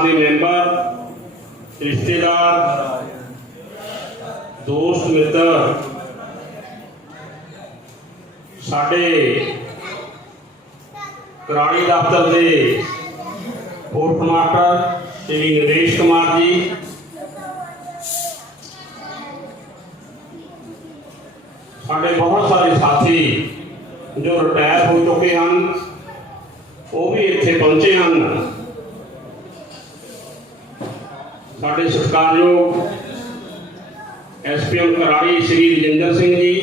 परिवार के मैंबर, रिश्तेदार, दोस्त मित्र, साडे कराड़ी दफ्तर के पोस्टमास्टर श्री नरेश कुमार जी, साडे बहुत सारे साथी जो रिटायर हो चुके हैं वो भी इत्थे पहुंचे हैं। साडे सत्कारयोग SPM कराड़ी श्री रजिंदर सिंह जी,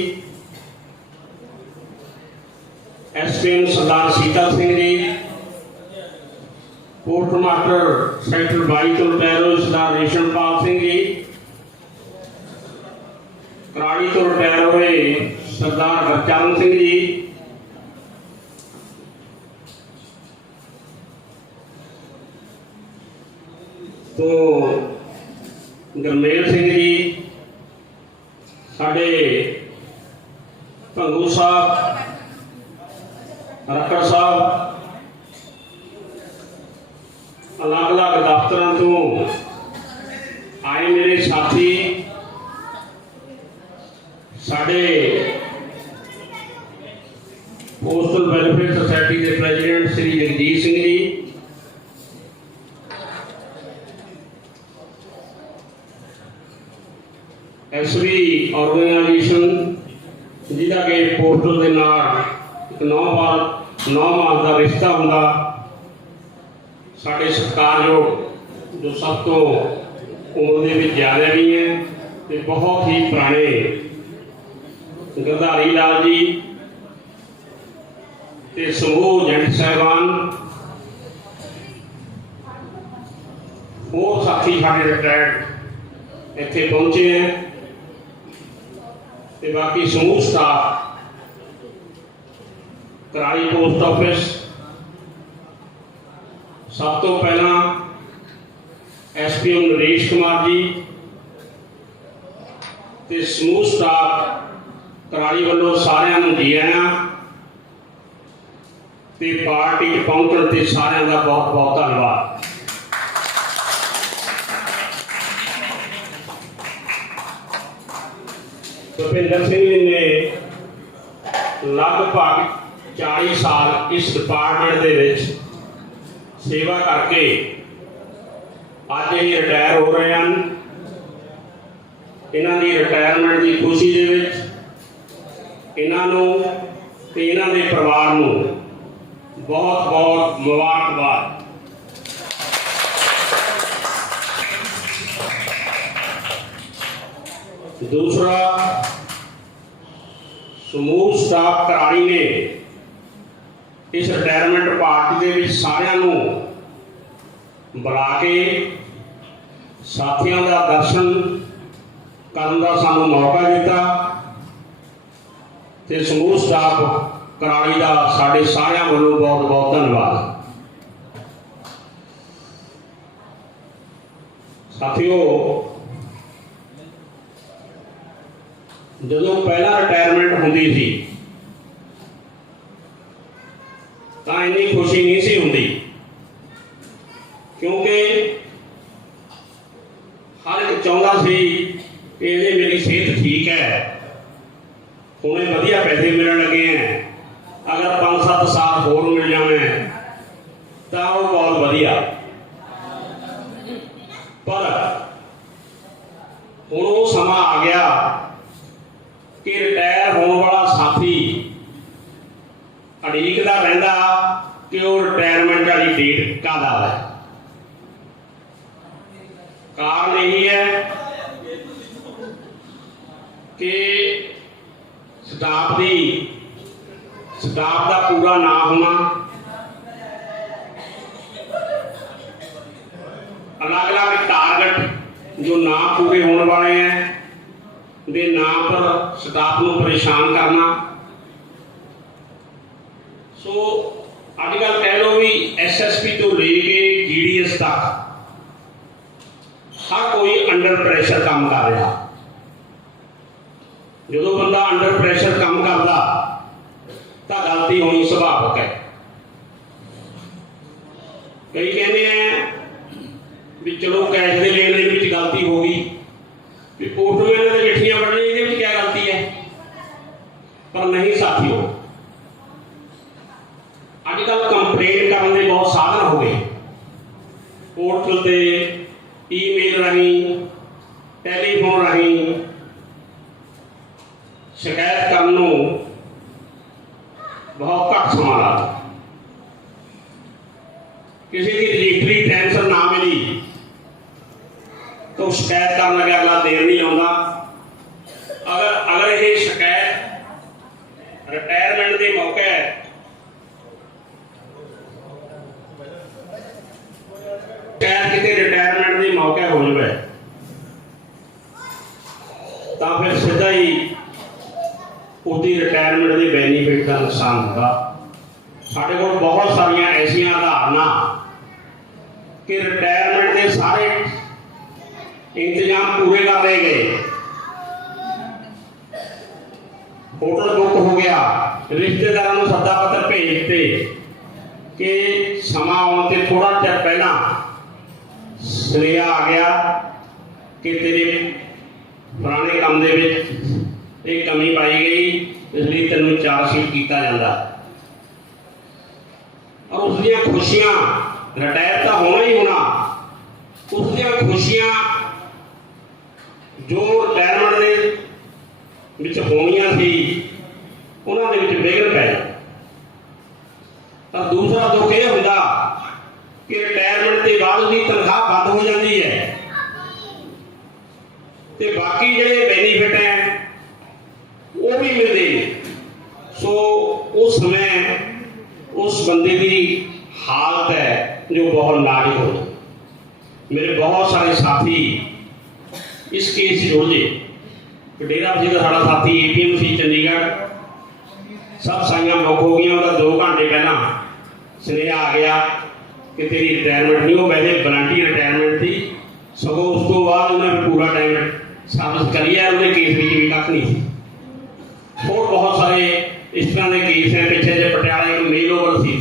SPM सरदार सीता सिंह जी, पोस्टमास्टर सेक्टर 22 तो रिटायर हुए सरदार रेशमपाल सिंह जी, कराड़ी तो रिटायर हुए सरदार हरचरण सिंह जी, तो गुरमेल सिंह जी, साडे भंगू साहब, रखड़ साहब, अलग अलग दफ्तरों तो आए मेरे साथी, साडे पोस्टल वेलफेयर सोसाइटी के president Shri Jagjit Singh ji, SB organisation जिला के पोस्टल के नाल 9 मास का रिश्ता होंगे, साढ़े सत्कारयोग जो सब तो उम्र के ज्यादा भी हैं तो बहुत ही पुराने गिरधारी लाल जी ते समूह एजेंट साहबान, और साथी साढ़े रिटायर्ड इत्थे पहुंचे हैं, ते बाकी समूह स्टाफ कराड़ी पोस्ट ऑफिस, सब तो पहला SPM नरेश कुमार जी ते समूह स्टाफ कराड़ी वालों सारिਆਂ ਨੂੰ जी आया ते पार्टी च पहुंचण ते सारिਆਂ ਦਾ बहुत बहुत धन्यवाद। भुपिंदर सिंह जी ने लगभग 40 साल इस डिपार्टमेंट के विच सेवा करके अज ही रिटायर हो रहे हैं। इन्हां दी रिटायरमेंट की खुशी दे विच इन्हां नूं ते इन्हां दे परिवार नूं बहुत बहुत मुबारकबाद। दूसरा, समूह स्टाफ कराड़ी ने इस रिटायरमेंट पार्टी के विच सारिਆਂ ਨੂੰ बुला के साथियों का दर्शन करने का सानू मौका दिता ते समूह स्टाफ कराड़ी का साडे सारिਆਂ वालों बहुत बहुत धन्यवाद। साथियों, जो पहला रिटायरमेंट होंदी सी तां इन्नी खुशी नहीं सी हुंदी, क्योंकि हर एक चाहता सी कि ये मेरी सेहत ठीक है, हुणे वधिया पैसे मिलण लगे हैं, अगर 5-7 साल होर मिल जावे तो वो बहुत वधिया। पर हुण वो समा आ गया कि रिटायर होने वाला साथी अड़ीकदा रहिंदा कि वो रिटायरमेंट वाली डेट कद आवे। कारण यही है कि स्टाफ का पूरा ना होना, अलग अलग टारगेट जो ना पूरे होने वाले हैं दे नाम पर स्टाफ को परेशान करना। सो अजकल कह लो भी SSP तो लेके GDS तक हर कोई अंडर प्रेशर काम कर रहा। जो बंदा अंडर प्रेशर काम करता तो गलती होनी स्वाभाविक है। कई कहते हैं चलो कैश के लेन देन में गलती हो गई, पोस्टमैन ने चिट्ठियां पढ़नी, ये क्या गलती है? पर नहीं साथियों, अजकल कंप्लेन करने के बहुत साधन हो गए, पोर्टल से, ईमेल राही, टैलीफोन राही शिकायत करने बहुत घट समा लगता। किसी की रजिस्ट्री टाइम सिर ना मिली तो शिकायत करने लगे अगला देर नहीं आता। अगर ये शिकायत रिटायरमेंट के मौके किसी रिटायरमेंट के मौके हो जाए तो फिर सीधा ही उसकी रिटायरमेंट के बेनीफिट का नुकसान होगा। साढ़े को बहुत सारिया ऐसिया उदाहरण कि रिटायरमेंट के सारे इंतजाम पूरे कर रहे गए, होटल बुक हो गया, रिश्तेदारों को सद्दा पत्र भेज दिते कि समा आने से थोड़ा चिर पहला सुनेहा आ गया कि तेरे पुराने काम दे विच एक कमी पाई गई, इसलिए तेनों चार्जशीट किया जाता। और उसदियां खुशियां, रिटायर तो होना ही होना, उसदियां खुशियां जो रिटायरमेंट के विच होनियां सी उन्हां दे विच विघन पै जाए। पर दूसरा दुख यह होंदा कि रिटायरमेंट के बाद उसकी तनख्वाह बंद हो जाती है ते बाकी जिहड़े बेनीफिट है वो भी मिलते हैं। सो उस समय उस बंदे की हालत है जो बहुत नाजुक हो जाए। मेरे बहुत सारे साथी इस केस से जुड़े, डेरा बस्सी का साड़ा साथी APM सी चंडीगढ़, सब साइयां बुक हो गई, उनका 2 घंटे पहला सुनेहा आ गया कि तेरी रिटायरमेंट नहीं, वो वैसे वलंटियर रिटायरमेंट थी, सगों उस तो बाद उन्हें पूरा टाइम सर्विस करी है, उन्हें केस भी कख नहीं थी। और बहुत सारे इस तरह के केस हैं। पिछले जो पटियाला एक मेल ओवर थी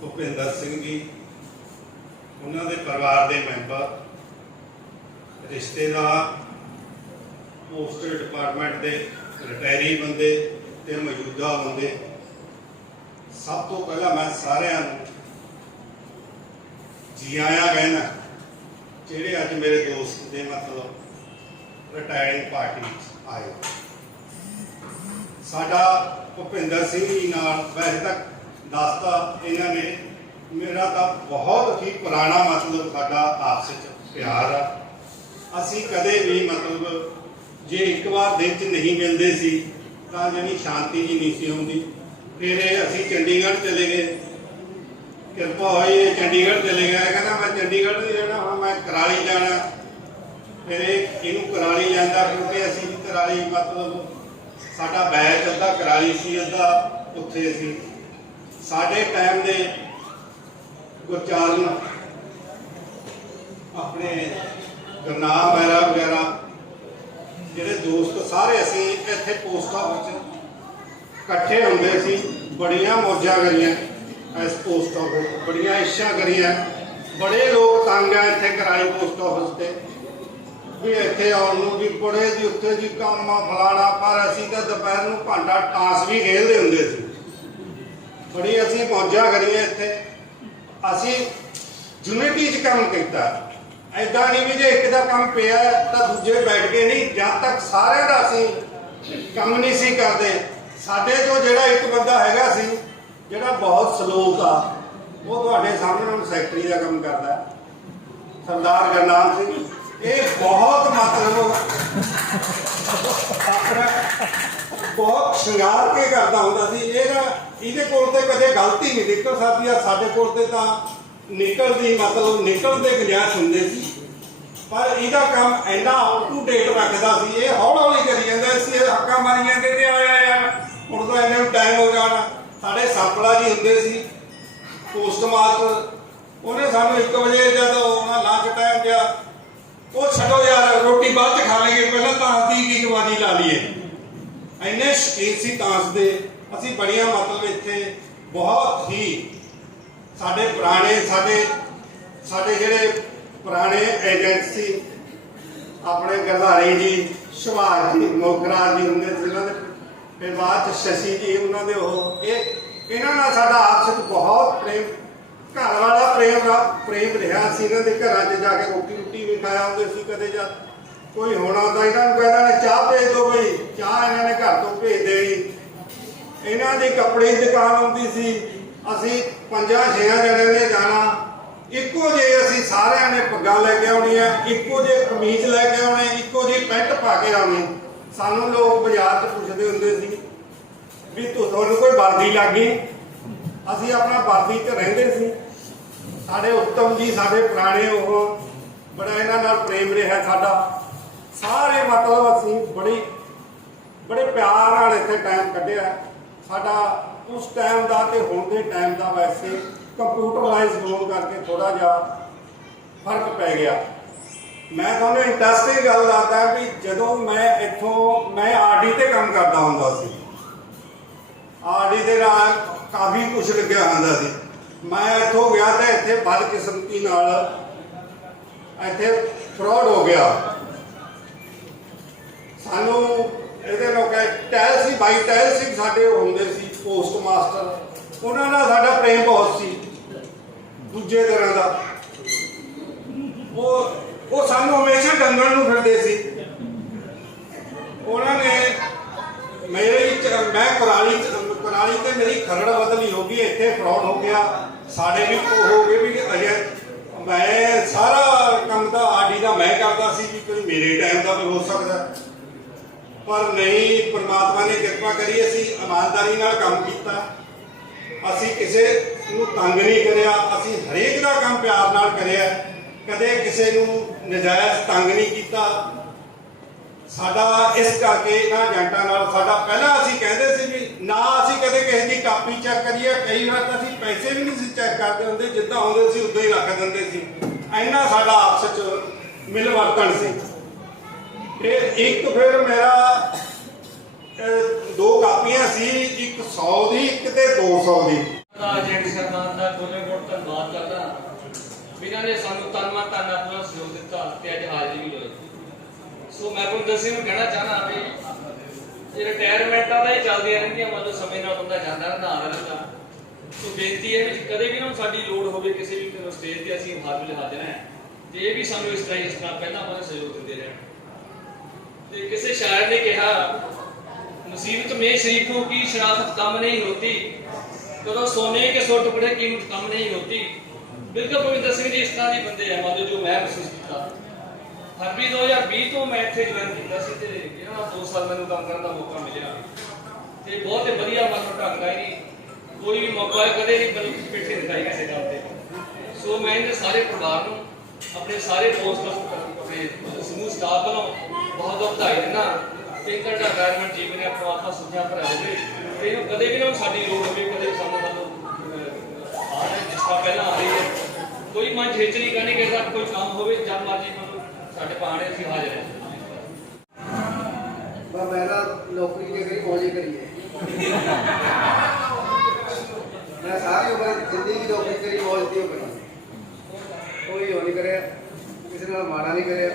भुपिंदर सिंह जी, उन्होंने परिवार के मैंबर, रिश्तेदार, पोस्टल डिपार्टमेंट के रिटायरी बंदे ते मौजूदा बंदे, सब तो पहला मैं सारिਆਂ ਨੂੰ जी आया कहना ਜਿਹੜੇ ਅੱਜ मेरे दोस्त ਦੇ मतलब रिटायरिंग पार्टी आए। साडा भुपिंदर सिंह जी नाल वैसे तक दसता इन्होंने मेरा तो बहुत ही पुराना मतलब साडा आपस च प्यार आ। असी कदे भी मतलब जे एक बार दिन च नहीं मिलते सी तो जी शांति जी नहीं सी होंदी। फिर असी चंडीगढ़ चले गए, कृपा हुई चंडीगढ़ चले गए, कहना मैं चंडीगढ़ नहीं रहना, हाँ मैं कराली जाना। फिर इनू कराली जाता क्योंकि असी भी कराली मतलब साडा बैच अद्धा कराली सी, अद्धा उत्थे सी। साडे टाइम दे गुरचारण अपने गुरनाम वगैरह वगैरह ਜਿਹੜੇ दोस्त सारे असी इत्थे पोस्ट ऑफिस इकट्ठे होंदे सी, बड़ियां मौजा करियां इस पोस्ट ऑफिस, बड़ियां इच्छा करियां। बड़े लोग तंग आ इत्थे कराली पोस्ट ऑफिस ते भी इत्थे आउण नूं जी बड़े जी उत्थे जी काम आ फलाना, पर असी तां दुपहर नूं घंटा टास भी खेलदे हुंदे सी। बड़ी असी मौजा करियां इत्थे, असी यूनिटी च काम कीता। ऐदा नहीं भी जे एक दा काम पिया तो दूजे बैठ के नहीं, जब तक सारे दा असी काम नहीं सी करते। साडे तो जिहड़ा एक बंदा हैगा सी जिहड़ा बहुत सलोक आ, वो तुहाडे सामने हुण सैकटरी का काम करदा है, सरदार गुरनाम सिंह। ये बहुत मतलब अपना बहुत श्रृंगार के करता हुंदा सी। इहदे कोल ते कदे गलती नहीं निकल सकदी आ, साडे कोल ते तां निकलती मतलब निकलते गुंजाइश होंगे सी। पर इहदा काम इन्ना अप टू डेट रखता सी, ये हौली हौली करी जाता सी, हक्का मारी जाते थे आया यार हुण तां इन्ने टाइम हो जाना। साडे सापला जी हुंदे सी पोस्ट मास्टर, उन्हें सानू 1 बजे जब आना लंच टाइम गया, वो छड्डो यार रोटी बाद खा लेंगे, पहले ताश की 1 बाजी ला लीए। इन्ने शौकीन सी ताश दे। असी बड़िया मतलब इत्थे बहुत ही साडे पुराने साडे जिहड़े ਪੁਰਾਣੇ ਏਜੰਟ ਸੀ ਆਪਣੇ ਗਰਧਾਰੀ ਜੀ, ਸੁਭਾਸ਼ ਜੀ, ਮੋਗਰਾ ਜੀ ਹੁੰਦੇ ਸੀ ਉਹਨਾਂ ਦੇ, ਫਿਰ ਬਾਅਦ ਚ ਸ਼ਸ਼ੀ ਜੀ ਉਹਨਾਂ ਦੇ, ਉਹ ਇਹਨਾਂ ਨਾਲ ਸਾਡਾ ਆਪਸ ਵਿੱਚ ਬਹੁਤ ਪ੍ਰੇਮ, ਘਰ ਵਾਲਾ ਪ੍ਰੇਮ ਰਿਹਾ ਸੀ। ਇਹਨਾਂ ਦੇ ਘਰਾਂ 'ਚ ਜਾ ਕੇ ਰੋਟੀ ਵੀ ਖਾਇਆ ਹੁੰਦੇ ਸੀ। ਕਦੇ ਜਾਂ ਕੋਈ ਹੋਣਾ ਤਾਂ ਇਹਨਾਂ ਨੂੰ ਕਹਿੰਦਾ ਨੇ ਚਾਹ ਭੇਜ ਦਿਓ ਬਈ, ਚਾਹ ਇਹਨਾਂ ਨੇ ਘਰ ਤੋਂ ਭੇਜ ਦੇਣੀ। ਇਹਨਾਂ ਦੀ ਕੱਪੜੇ ਦੀ ਦੁਕਾਨ ਹੁੰਦੀ ਸੀ। ਅਸੀਂ 5-6 ਜਣਿਆਂ ਨੇ ਜਾਣਾ, ਇੱਕੋ ਜਿਹੇ ਅਸੀਂ ਸਾਰਿਆਂ ਨੇ ਪੱਗਾਂ ਲੈ ਕੇ ਆਉਣੀਆਂ, ਇੱਕੋ ਜਿਹੇ ਕਮੀਜ਼ ਲੈ ਕੇ ਆਉਣੇ, ਇੱਕੋ ਜਿਹੀ ਪੈਂਟ ਪਾ ਕੇ ਆਉਣੀ। ਸਾਨੂੰ ਲੋਕ ਬਾਜ਼ਾਰ 'ਚ ਪੁੱਛਦੇ ਹੁੰਦੇ ਸੀ ਵੀ ਤੁਹਾਨੂੰ ਕੋਈ ਵਰਦੀ ਲੱਗ ਗਈ। ਅਸੀਂ ਆਪਣਾ ਵਰਦੀ 'ਚ ਰਹਿੰਦੇ ਸੀ। ਸਾਡੇ ਉੱਤਮ ਜੀ ਸਾਡੇ ਪੁਰਾਣੇ, ਉਹ ਬੜਾ ਇਹਨਾਂ ਨਾਲ ਪ੍ਰੇਮ ਰਿਹਾ ਸਾਡਾ। ਸਾਰੇ ਮਤਲਬ ਅਸੀਂ ਬੜੇ ਪਿਆਰ ਨਾਲ ਇੱਥੇ ਟਾਈਮ ਕੱਢਿਆ ਸਾਡਾ। ਉਸ ਟਾਈਮ ਦਾ ਤੇ ਹੁਣ ਦੇ ਟਾਈਮ ਦਾ ਵੈਸੇ ਕੰਪਿਊਟਰਲਾਈਜ਼ ਹੋਣ ਕਰਕੇ ਥੋੜਾ ਜਿਹਾ ਫਰਕ ਪੈ ਗਿਆ। ਮੈਂ ਤੁਹਾਨੂੰ ਇੰਟਰਸਟਿੰਗ ਗੱਲ ਦੱਸਦਾ ਵੀ ਜਦੋਂ ਮੈਂ ਆਰਡੀ ਤੇ ਕੰਮ ਕਰਦਾ ਹੁੰਦਾ ਸੀ। ਆਰਡੀ ਦੇ ਨਾਲ ਕਾਫੀ ਕੁਛ ਲੱਗਿਆ ਹੁੰਦਾ ਸੀ। ਮੈਂ ਇੱਥੋਂ ਗਿਆ ਤੇ ਇੱਥੇ ਬਦਕਿਸਮਤੀ ਨਾਲ ਇੱਥੇ ਫਰਾਡ ਹੋ ਗਿਆ। ਸਾਨੂੰ ਇਹਦੇ ਲੋਕ ਟਹਿਲ ਸੀ, ਬਾਈ ਟਹਿਲ ਸਿੰਘ ਸਾਡੇ ਹੁੰਦੇ ਸੀ ਪੋਸਟ ਮਾਸਟਰ, ਉਹਨਾਂ ਨਾਲ ਸਾਡਾ ਪ੍ਰੇਮ ਬਹੁਤ ਸੀ ਦੂਜੇ ਤਰ੍ਹਾਂ ਦਾ। ਉਹ ਸਾਨੂੰ ਹਮੇਸ਼ਾ ਡੰਗਣ ਨੂੰ ਫਿਰਦੇ ਸੀ। ਉਹਨਾਂ ਨੇ ਮੈਂ ਕੁਰਾਲੀ ਤੇ ਮੇਰੀ ਖਰੜ ਬਦਲੀ ਹੋ ਗਈ, ਇੱਥੇ ਫਰਾਡ ਹੋ ਗਿਆ। ਸਾਡੇ ਵੀ ਹੋ ਗਏ ਵੀ ਅਜੇ ਮੈਂ ਸਾਰਾ ਕੰਮ ਤਾਂ ਆਰਡੀ ਦਾ ਮੈਂ ਕਰਦਾ ਸੀ ਵੀ ਕੋਈ ਮੇਰੇ ਟਾਈਮ ਦਾ ਵੀ ਹੋ ਸਕਦਾ, ਪਰ ਨਹੀਂ, ਪਰਮਾਤਮਾ ਨੇ ਕਿਰਪਾ ਕਰੀ। ਅਸੀਂ ਇਮਾਨਦਾਰੀ ਨਾਲ ਕੰਮ ਕੀਤਾ, ਅਸੀਂ ਕਿਸੇ ਨੂੰ ਤੰਗ ਨਹੀਂ ਕਰਿਆ, ਅਸੀਂ ਹਰੇਕ ਦਾ ਕੰਮ ਪਿਆਰ ਨਾਲ ਕਰਿਆ, ਕਦੇ ਕਿਸੇ ਨੂੰ ਨਜਾਇਜ਼ ਤੰਗ ਨਹੀਂ ਕੀਤਾ। ਸਾਡਾ ਇਸ ਕਰਕੇ ਇਹਨਾਂ ਏਜੰਟਾਂ ਨਾਲ ਸਾਡਾ ਪਹਿਲਾਂ ਅਸੀਂ ਕਹਿੰਦੇ ਸੀ ਵੀ ਨਾ ਅਸੀਂ ਕਦੇ ਕਿਸੇ ਦੀ ਕਾਪੀ ਚੈੱਕ ਕਰੀਏ। ਕਈ ਵਾਰ ਤਾਂ ਅਸੀਂ ਪੈਸੇ ਵੀ ਨਹੀਂ ਸੀ ਚੈੱਕ ਕਰਦੇ ਹੁੰਦੇ, ਜਿੱਦਾਂ ਆਉਂਦੇ ਸੀ ਉਦਾਂ ਹੀ ਰੱਖ ਦਿੰਦੇ ਸੀ। ਇੰਨਾ ਸਾਡਾ ਆਪਸ 'ਚ ਮਿਲਵਰਤਨ ਸੀ। ਫਿਰ ਮੇਰਾ 2 ਕਾਪੀਆਂ ਸੀ, ਇੱਕ 100 ਦੀ, ਇੱਕ ਤੇ 200 ਦੀ। ਏਜੰਟ ਸਰਮਾਨ ਦਾ ਕੋਟ ਧੰਨਵਾਦ ਕਰਦਾ ਜਿਨ੍ਹਾਂ ਨੇ ਸਾਨੂੰ ਤਨ ਮਨ ਧਨ ਆਪਣਾ ਸਹਿਯੋਗ ਦਿੱਤਾ ਤੇ ਅੱਜ ਹਾਜ਼ਰੀ ਵੀ ਹੋਈ। ਸੋ ਮੈਂ ਗੁਰਦਰ ਸਿੰਘ ਨੂੰ ਕਹਿਣਾ ਚਾਹਨਾ ਵੀ ਰਿਟਾਇਰਮੈਂਟਾਂ ਤਾਂ ਹੀ ਚੱਲਦੀਆਂ ਰਹਿੰਦੀਆਂ, ਮਤਲਬ ਸਮੇਂ ਨਾਲ ਬੰਦਾ ਜਾਂਦਾ ਰਹਿੰਦਾ ਆਉਂਦਾ ਰਹਿੰਦਾ। ਸੋ ਬੇਨਤੀ ਹੈ ਵੀ ਕਦੇ ਵੀ ਨਾ ਸਾਡੀ ਲੋੜ ਹੋਵੇ ਕਿਸੇ ਵੀ ਸਟੇਜ ਤੇ ਅਸੀਂ ਹਾਜ਼ਰ ਹਾਂ ਤੇ ਇਹ ਵੀ ਸਾਨੂੰ ਇਸ ਤਰ੍ਹਾਂ ਪਹਿਲਾਂ ਆਪਾਂ ਸਹਿਯੋਗ ਦਿੰਦੇ ਰਹਿਣ। ਤੇ ਕਿਸੇ ਸ਼ਾਇਰ ਨੇ ਕਿਹਾ मुसीबत में शरीफों की शराफत कम नहीं होती, करो सोने के 100 टुकड़े कीमत कम नहीं होती। बिल्कुल भविंदर सिंह जी इस तरह के बंदे हैं मतलब जो मैं महसूस किया। फरवरी 2020 तो मैं इत्थे ज्वाइन किया सी ते इन्हां 2 साल मैनूं काम करने का मौका मिलिया ते बहुत ही वधिया मतलब ढंग नाल ही कोई भी मौका है कदे नहीं बल्कि पिछे दिखाई किसी गल ते। सो मैं इन्हें सारे परिवार नूं अपने सारे दोस्त अपने समूह स्टाफ वालों बहुत बहुत बधाई दिंदा। इनका रिटायरमेंट जीवन है परमात्मा सुखियां भरा दे ते कदे भी ना साडी लोड़ होवे कदे सानू आ जिसका पहला आ रही है कोई मन झेच नहीं करनी किसी कोई काम होवे जब मर्जी मतलब साडे पाने असीं हाजिर हैं। मैं ना नौकरी के करी मौज करिए मैं सारी उम्र जिंदगी नौकरी करी मौज दी करी, कोई हो नहीं करे किसी नाल माड़ा नहीं करे,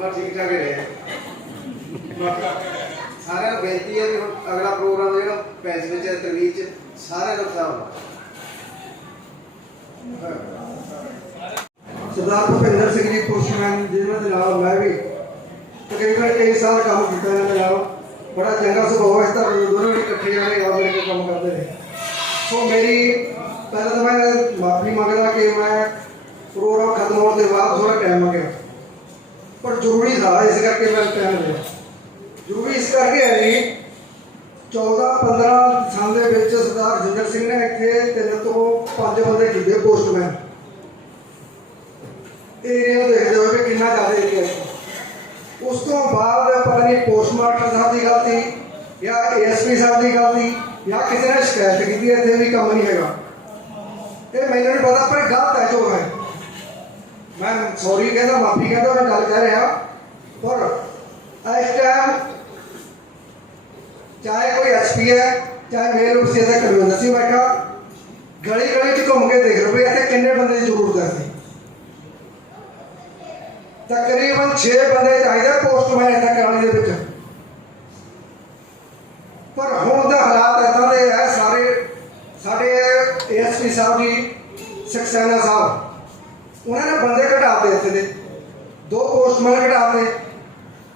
ठीक ठाक रहे। सारे बेनती है कि अगला प्रोग्राम जो पैसे में तकलीफ सारे सरदार भुपिंदर सिंह जी पोस्टमैन जिन्होंने नाल मैं भी तकरीबन कई साल काम किया, बड़ा चंगा सुभाव है। दोनों भी इकट्ठे जाने आ मिलकर काम करते रहे। सो मेरी पहले तो मैं माफी मांगता कि मैं प्रोग्राम खत्म होने के बाद थोड़ा टाइम आ गया, पर जरूरी था इस करके मैं टाइम लिया। जरूरी इस करके है जी 14-15 साल के सरदार जिंदर सिंह ने इतने 3 तो 5 बंदे कीते पोस्टमैन एरिया देखते हुए कि ज़्यादा एरिया है। उस तो बाद पता नहीं पोस्टमास्टर साहब की गल थी या ASP साहब की गल थी या किसी ने शिकायत की इतने भी काम नहीं है। ये मैंने नहीं पता पर गलत है जो है। मैं सॉरी कहता माफी कहता मैं गल कह रहा, पर इस टाइम चाहे कोई SP है चाहे मेरे उसी कन्वीनर से बैठा ਗਲੀ ਗਲੀ 'ਚ ਘੁੰਮ ਕੇ ਦੇਖ ਲਓ ਵੀ ਇੱਥੇ ਕਿੰਨੇ ਬੰਦੇ ਦੀ ਜ਼ਰੂਰਤ ਹੈ ਸੀ। ਤਕਰੀਬਨ 6 ਬੰਦੇ ਚਾਹੀਦੇ ਪੋਸਟਮੈਨ ਇੱਥੇ ਕਰਾਉਣ ਦੇ ਵਿੱਚ। ਪਰ ਹੁਣ ਦੇ ਹਾਲਾਤ ਇੱਦਾਂ ਦੇ ਹੈ, ਸਾਡੇ ASP ਸਾਹਿਬ ਜੀ ਸਕਸੈਨਾ ਸਾਹਿਬ, ਉਹਨਾਂ ਨੇ ਬੰਦੇ ਘਟਾਤੇ ਇੱਥੇ ਦੇ, 2 ਪੋਸਟਮੈਨ ਘਟਾਤੇ,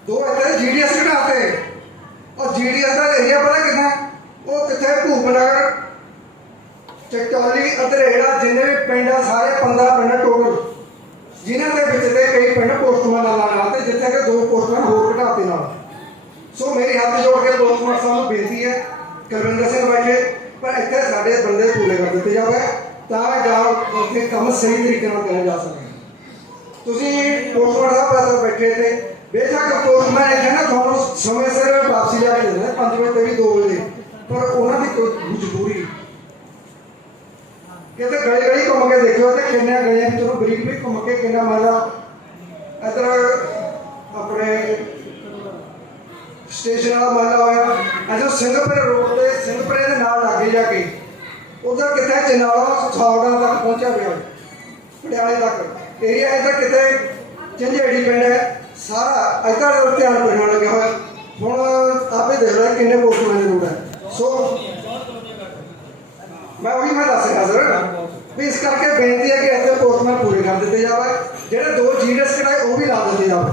2 ਇੱਥੇ GDS ਘਟਾਤੇ। ਔਰ GDS ਦਾ ਏਰੀਆ ਪਤਾ ਕਿੰਨਾ, ਉਹ ਕਿੱਥੇ ਭੂਪਨਗਰ, ਚਟੋਲੀ, ਅਧਰੇੜਾ, ਜਿੰਨੇ ਵੀ ਪਿੰਡ ਆ ਸਾਰੇ 15 ਪਿੰਡ ਟੋਟਲ, ਜਿਨ੍ਹਾਂ ਦੇ ਵਿੱਚ ਦੇ ਕਈ ਪਿੰਡ ਪੋਸਟਮੈਨ ਨਾਲ ਤੇ ਜਿੱਥੇ ਕਿ 2 ਪੋਸਟਮੈਨ ਹੋਰ ਘਟਾਤੇ ਨਾਲ। ਸੋ ਮੇਰੀ ਹੱਥ ਜੋੜ ਕੇ ਪੋਸਟਮੈਨ ਸਾਹਿਬ ਨੂੰ ਬੇਨਤੀ ਹੈ, ਕੁਲਵਿੰਦਰ ਸਿੰਘ ਬੈਠੇ, ਪਰ ਇੱਥੇ ਸਾਡੇ ਬੰਦੇ ਪੂਰੇ ਕਰ ਦਿੱਤੇ ਜਾਵੇ ਤਾਂ ਜਾਂ ਉੱਥੇ ਕੰਮ ਸਹੀ ਤਰੀਕੇ ਨਾਲ ਕਰਿਆ ਜਾ ਸਕੇ। ਤੁਸੀਂ ਪੋਸਟਮੈਨ ਸਾਹਿਬ ਪਾਸ ਬੈਠੇ ਤੇ ਬੇਸ਼ੱਕ ਪੋਸਟਮੈਨ ਇੱਥੇ ਨਾ ਤੁਹਾਨੂੰ ਸਮੇਂ ਸਿਰ ਵਾਪਸੀ ਲਿਆ ਕੇ ਦਿੰਦੇ 5 ਵਜੇ ਤੇ ਵੀ 2 ਵਜੇ, ਪਰ ਉਹਨਾਂ ਦੀ ਕੋਈ ਮਜਬੂਰੀ ਕਿਤੇ ਗਲੀ ਗਲੀ ਘੁੰਮ ਕੇ ਦੇਖਿਓ ਤੇ ਕਿੰਨੀਆਂ ਗਲੀਆਂ ਵਿੱਚੋਂ ਬਰੀਕ ਬਰੀਕ ਘੁੰਮ ਕੇ ਕਿੰਨਾ ਮਜ਼ਾ ਇੱਧਰ ਆਪਣੇ ਸਟੇਸ਼ਨ ਵਾਲਾ ਮਹੱਲਾ ਹੋਇਆ, ਅਜੋ ਸਿੰਘਪੁਰ ਰੋਡ ਤੇ ਸਿੰਘਪੁਰੇ ਦੇ ਨਾਲ ਲਾਗੇ ਜਾ ਕੇ ਉਧਰ ਕਿਤੇ ਚਨਾਲਾ ਸੌੜਾ ਤੱਕ ਪਹੁੰਚਿਆ ਪਿਆ, ਪਟਿਆਲੇ ਤੱਕ ਏਰੀਆ ਇੱਧਰ ਕਿਤੇ ਝੰਜੇੜੀ ਪਿੰਡ ਹੈ ਸਾਰਾ ਇੱਧਰ ਧਿਆਨ ਰੱਖਣ ਲੱਗਿਆ ਹੋਇਆ। ਹੁਣ ਆਪੇ ਦੇਖ ਲਓ ਕਿੰਨੇ ਪੋਸਟਮੈਨ ਦੀ ਲੋੜ ਹੈ। ਸੋ ਮੈਂ ਦੱਸ ਰਿਹਾ ਸਰ ਵੀ ਇਸ ਕਰਕੇ ਬੇਨਤੀ ਹੈ ਕਿ ਇੱਥੇ ਪੋਸਟਮੈਨ ਪੂਰੇ ਕਰ ਦਿੱਤੇ ਜਾਵੇ, ਜਿਹੜੇ 2 GDS ਕਢਾਏ ਉਹ ਵੀ ਲਾ ਦਿੱਤੇ ਜਾਵੇ।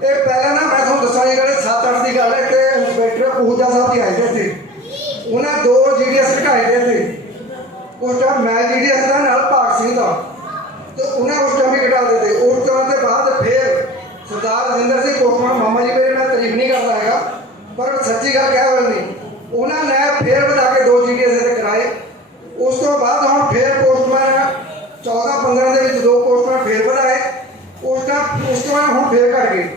ਇਹ ਪਹਿਲਾਂ ਨਾ ਮੈਂ ਤੁਹਾਨੂੰ ਦੱਸਾਂ ਜਿਹੜੇ 7-8 ਦੀ ਗੱਲ ਹੈ ਕਿ ਇੰਸਪੈਕਟਰ ਪੂਜਾ ਸਾਹਿਬ ਜੀ ਆਏ ਸੀ ਇੱਥੇ, ਉਹਨਾਂ 2 GDS ਘਟਾਏ ਦੇ ਇੱਥੇ। ਉਸ ਟਾਈਮ ਮੈਂ GDS ਦਾ ਨਾਲ ਭਾਗ ਸਿੰਘ ਦਾ, ਤੇ ਉਹਨਾਂ ਉਸ ਟਾਈਮ ਵੀ ਘਟਾ ਦਿੱਤੇ। ਉਸ ਟਾਈਮ ਦੇ ਬਾਅਦ ਫਿਰ ਸਰਦਾਰ ਰਜਿੰਦਰ ਸਿੰਘ ਪੋਸਟਮੈਨ ਮਾਮਾ ਜੀ ਮੇਰੇ, ਮੈਂ ਤਾਰੀਫ ਨਹੀਂ ਕਰਦਾ ਹੈਗਾ ਪਰ ਸੱਚੀ ਗੱਲ ਕਹਿ ਹੋਈ ਨਹੀਂ, ਉਹਨਾਂ ਨੇ ਫਿਰ ਵਧਾ ਕੇ 2 GDS ਦੇ ਕਰਾਏ। ਉਸ ਤੋਂ ਬਾਅਦ ਹੁਣ ਫਿਰ ਪੋਸਟਮੈਨ 14-15 ਦੇ ਵਿੱਚ 2 ਪੋਸਟਮੈਨ ਫਿਰ ਵਧਾਏ, ਉਸ ਤੋਂ ਬਾਅਦ ਹੁਣ ਫਿਰ ਘਟ ਗਏ।